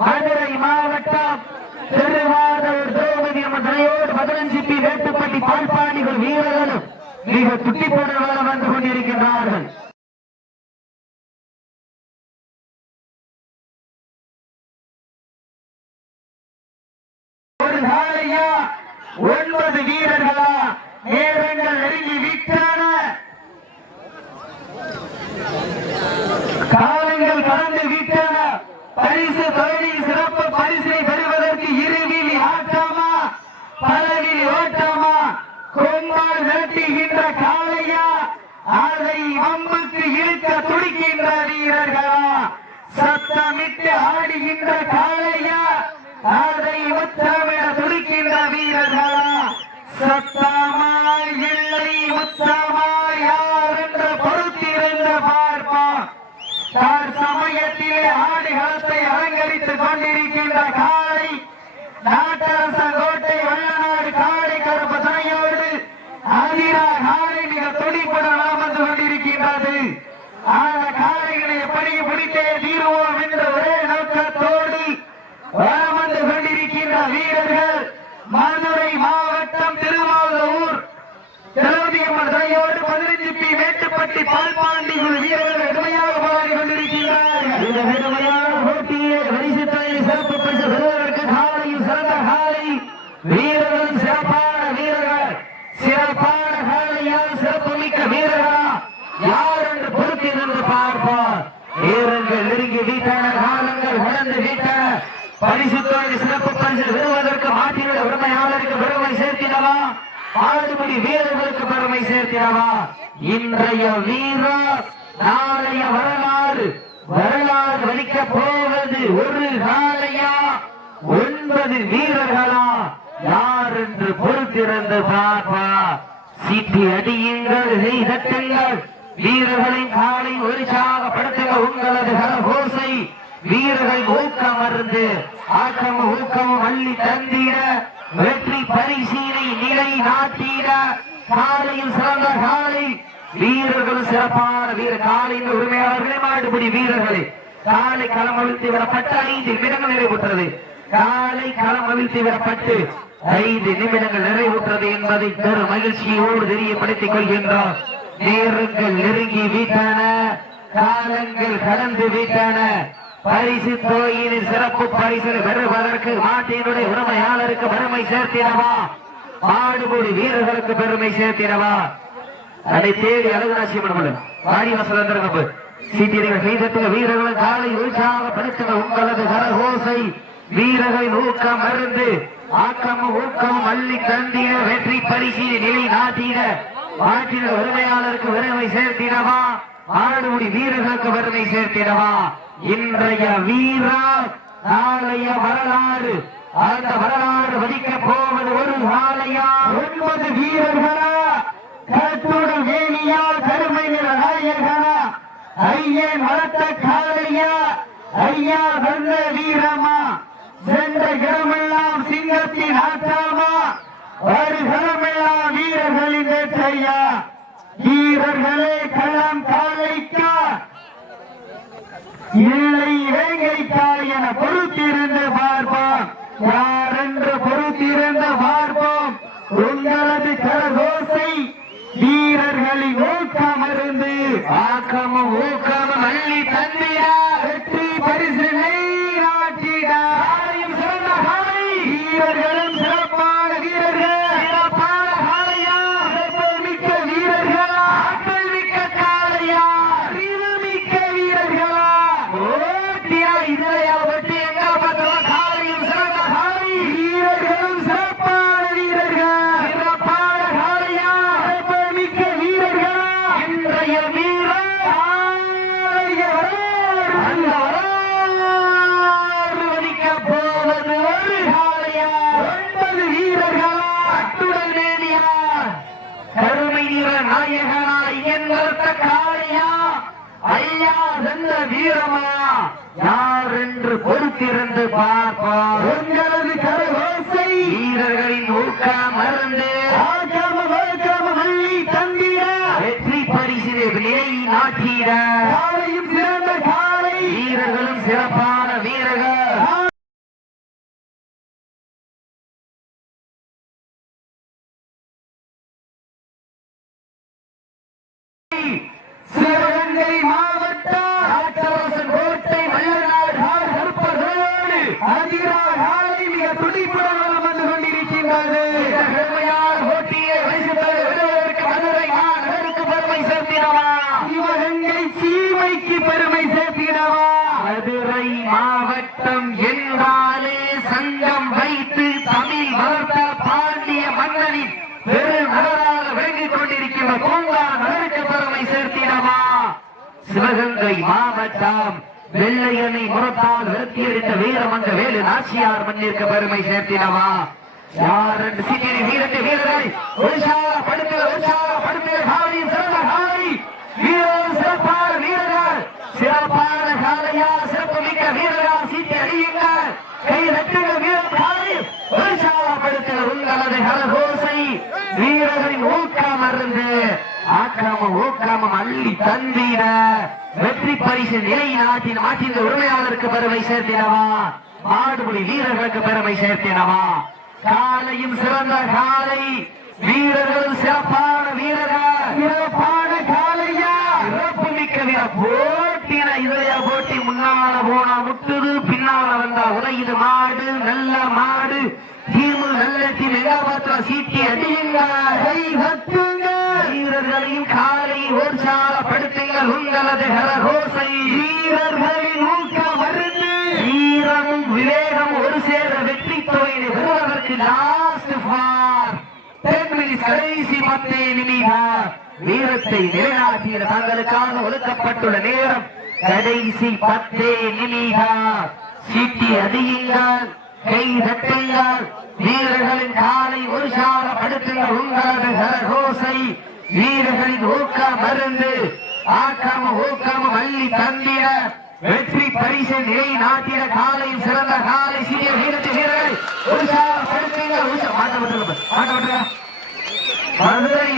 மதுரை மாவட்டம் திருவாரூர் திரௌபதி அம்மன் துணையோடு 15 பி வேட்டுப்பட்டி பால்பாண்டிகள் வீரர்களும் மிக துட்டிப்போட வந்து கொண்டிருக்கின்றார்கள். ஒரு காலையா 9 வீரர்களா? நேரங்கள் நெருங்கி விட்டன. காலங்கள் கடந்து விட்டன. பரிசு தொழில் சிறப்பு பரிசை பெறுவதற்கு இருவிழி ஆட்டமா பலவிழி ஓட்டமா? கொம்பால் விரட்டுகின்ற காளையா அதை அம்புக்கு இழுக்க துடிக்கின்ற வீரர்களா? சத்தமிட்டு ஆடுகின்ற காளையா அதை உத்தமிட துடிக்கின்ற வீரர்களா? சத்தமாய் இல்லை உத்தமாய் யார் என்று பொறுத்திருந்து பார்ப்போம். சமயத்திலே ஆடுகளத்தை அலங்கரித்துக் கொண்டிருக்கின்ற காளை நாட்டரசங்கோட்டை வல்லநாடு காளை கருப்பு துணையோடு அதிரா காளை மிக துடிப்புடன் அமர்ந்து கொண்டிருக்கின்றது. அந்த காளைகளை எப்படி பிடித்தே தீர்வோம் என்ற ஒரே நோக்கத்தோடு அமர்ந்து கொண்டிருக்கின்ற வீரர்கள் மதுரை மாவட்டம் திருவாரூர் திரௌபதி அம்மன் துணையோடு 15 பி வேட்டுப்பட்டி பால்பாண்டிகள் வீரர்கள் கடுமையாக போராடி கொண்டிருக்கிறார்கள். இந்த கடுமையான போட்டியை பரிசு தொகையை சிறப்பு பரிசு பெறுவதற்கு காலையும் சிறந்த காலை வீரர்களும் சிறப்பான வீரர்கள். சிறப்பான காலையால் சிறப்பு மிக்க வீரர்களா யார் என்று பொறுத்திருந்து பார்ப்பார். வீரர்கள் நெருங்கி வீட்டான காலங்கள் கடந்து வீட்டான பரிசு தொகை சிறப்பு பரிசு பெறுவதற்கு மாட்டினுடைய உரிமையாளருக்கு பெருமை சேர்த்திடவா? ஆடுபடி வீரர்களுக்கு பெருமை சேர்த்திடவா? இன்றைய வீரர் நாளைய வரலாறு வலிக்க போவது ஒரு காளையா 9 வீரர்களா? யார் என்று பொறுத்திருந்து பார்ப்பா. சீட்டி அடியுங்கள், தட்டுங்கள், வீரர்களின் காலை உற்சாகப்படுத்துங்க. உங்களது கரகோசை வீரர்கள் ஊக்கம் அருந்து ஆக்கமும் ஊக்கமும் அள்ளி தந்திட வெற்றி பரிசீலை நிலை நாட்டிட காலையில் சிறந்த காலை வீரர்களும் சிறப்பான வீர காலையின் உரிமையாளர்களே மாடுபடி வீரர்களே காலை களம் அவிழ்த்து விடப்பட்டு 5 நிமிடங்கள் நிறைவுற்றது. காலை களம் அவிழ்த்து விடப்பட்டு 5 நிமிடங்கள் நிறைவுற்றது என்பதை பெரும் மகிழ்ச்சியோடு தெரியப்படுத்திக் கொள்கின்றோம். நேரங்கள் நெருங்கி வீட்டான, காலங்கள் கடந்து வீட்டான. பரிசு தொகையின் சிறப்பு பரிசு பெறுவதற்கு மாட்டினுடைய உரிமையாளருக்கு பெருமை சேர்த்திடவா? மாடுபடி வீரர்களுக்கு பெருமை சேர்த்திடவா? அதை தேடி அழகுராட்சியம்மன் வாடிவாசல் சீட்டியர்கள் செய்தட்டுங்க. வீரர்களை காலை உற்சாகப்படுத்துங்க. உங்களது கரகோசை வீரர்களின் ஊக்கம் அருந்து ஆக்கமும் ஊக்கமும் அள்ளி தந்திட வெற்றி பரிசீலி நிலை நாட்டிட மாட்டின உரிமையாளருக்கு பெருமை சேர்த்திடவா? ஆடுமுடி வீரர்களுக்கு பெருமை சேர்த்திடவா? இன்றைய வீரர் நாளைய வரலாறு. அந்த வரலாறு வதிக்க போவது ஒரு காளையா 9 வீரர்களா? கட்டுடு வேலியா கருமை நிற நாயகனா? ஐயன் வளர்த்த காளையா? ஐயா வந்த வீரமா? சென்ற இடமெல்லாம் சிங்கத்தின் ஆட்டாமா? ஒரு களமெல்லாம் வீரர்களின் வெற்றையா? வீரர்களே களம் காளைக்கா இல்லை வேங்கைக்கா என பொறுத்திருந்து பார்ப்போம். யார் என்று பொறுத்திருந்து பார்ப்போம். உங்களது கரகோசை வீரர்களின் ஊக்கம் இருந்து ஆக்கமும் ஊக்கமும் அள்ளி தந்திட வெற்றி பரிசு நாட்டிட சிறந்த காலை வீரர்களும் சிறப்பான வீரர்கள். சிறப்பான காளையா? மிக்க வீரர்களா? ஆற்றல் மிக்க காளையா? மிக்க வீரர்களா? ஓட்டியா இதுலையா வெட்டி எங்க பார்த்தோம். காலையும் சிறந்த காலை வீரர்களும் சிறப்பான வீரர்கள். சிறப்பான காளையா? மிக்க வீரர்களா? இன்றைய வீரர் போவது ஒரு காளையா 9 வீரர்களா? அத்துடன் நேடியா கருமை நிற நாயகனாய் என்கிறத காளையா? ஐயா சென்ற வீரமா? யார் என்று பொறுத்திருந்து பார்ப்போம். உங்களது கரகோசை வீரர்களின் ஊக்கம் மறந்து தந்திட வெற்றி பரிசிலே நிலை நாட்டிட காலையும் சிறந்த காலை வீரர்களும் சிறப்பான வீரர்கள். அதிரா காலை மிக துடிப்புடன் வலம் வந்து கொண்டிருக்கின்றது. போட்டியை மதுரை மாநகருக்கு பெருமை சேர்த்திடவா, சிவகங்கை சீமைக்கு பெருமை சேர்த்திடவா. மதுரை மாவட்டம் என்றாலே சங்கம் வைத்து தமிழ் வளர்த்த பாண்டிய மன்னனின் பெரு நகராக விளங்கிக் கொண்டிருக்கின்ற பூங்கா நகருக்கு பெருமை சேர்த்திடவா. சிவகங்கை மாவட்டம் வெள்ளையனை முறத்தால் விரட்டியடித்த வீரமங்க வேலு நாச்சியார் மண்ணிற்கு பெருமை சேர்த்திடவா. யார் என்று சீக்கிரம் வீரரை உற்சாகப்படுத்துகிற காலை சிறந்த காலை வீரர் சிறப்பான வீரர்கள் சிறப்பான காலையா சிறப்பு மிக்க வீரர்கள் சீட்டி அடியுங்கள் கை தட்டுங்கள் வீரர் காலை உற்சாகப்படுத்துகிற உங்களது கரகோசை வீரர்களின் ஊக்கம் அருந்து ஆக்கிரமம் ஊக்கமம் அள்ளி தந்திட வெற்றி பரிசு நிலை மாற்றின உரிமையாளருக்கு பெருமை சேர்த்தினவா. மாடுபுலி வீரர்களுக்கு பெருமை சேர்த்தினவா. காலையும் சிறந்த காலை வீரர்கள் சிறப்பான வீரர்கள் சிறப்பான காலையா சிறப்பு மிக்க வீரர் போட்டின இதய போட்டி முன்னால போனா முட்டுது பின்னால வந்தா உலகிது மாடு நல்ல மாடு தீமு நல்லத்தின் எங்காபத்திர சீட்டி அடியுங்கள் வீரர்களின் காலை உற்சாகப்படுத்துங்கள் உங்களது கரகோசை வீரர்களின் ஊக்கம் மருந்து வீரமும் விவேகம் ஒரு சேர வெற்றி தொகையை பெறுவதற்கு லாஸ்ட் ஃபார் 10 minutes கடைசி 10 நிமிடம் வீரத்தை நிலைநாட்டிய தங்களுக்காக ஒதுக்கப்பட்டுள்ள நேரம் கடைசி 10 நிமிடம். சீட்டி அடியுங்கள் கை தட்டுங்கள் வீரர்களின் காலை உற்சாகப்படுத்துங்கள் உங்களது கரகோசை வீரர்களின் ஊக்கம் மருந்து ஆக்காம ஊக்கம் அள்ளி தந்திட வெற்றி பரிசு நிலை நாட்டின காலையில் சிறந்த காலை சீரிய வீரர்கள் உற்சாகப்படுத்துங்கள் மாட்ட மதுரை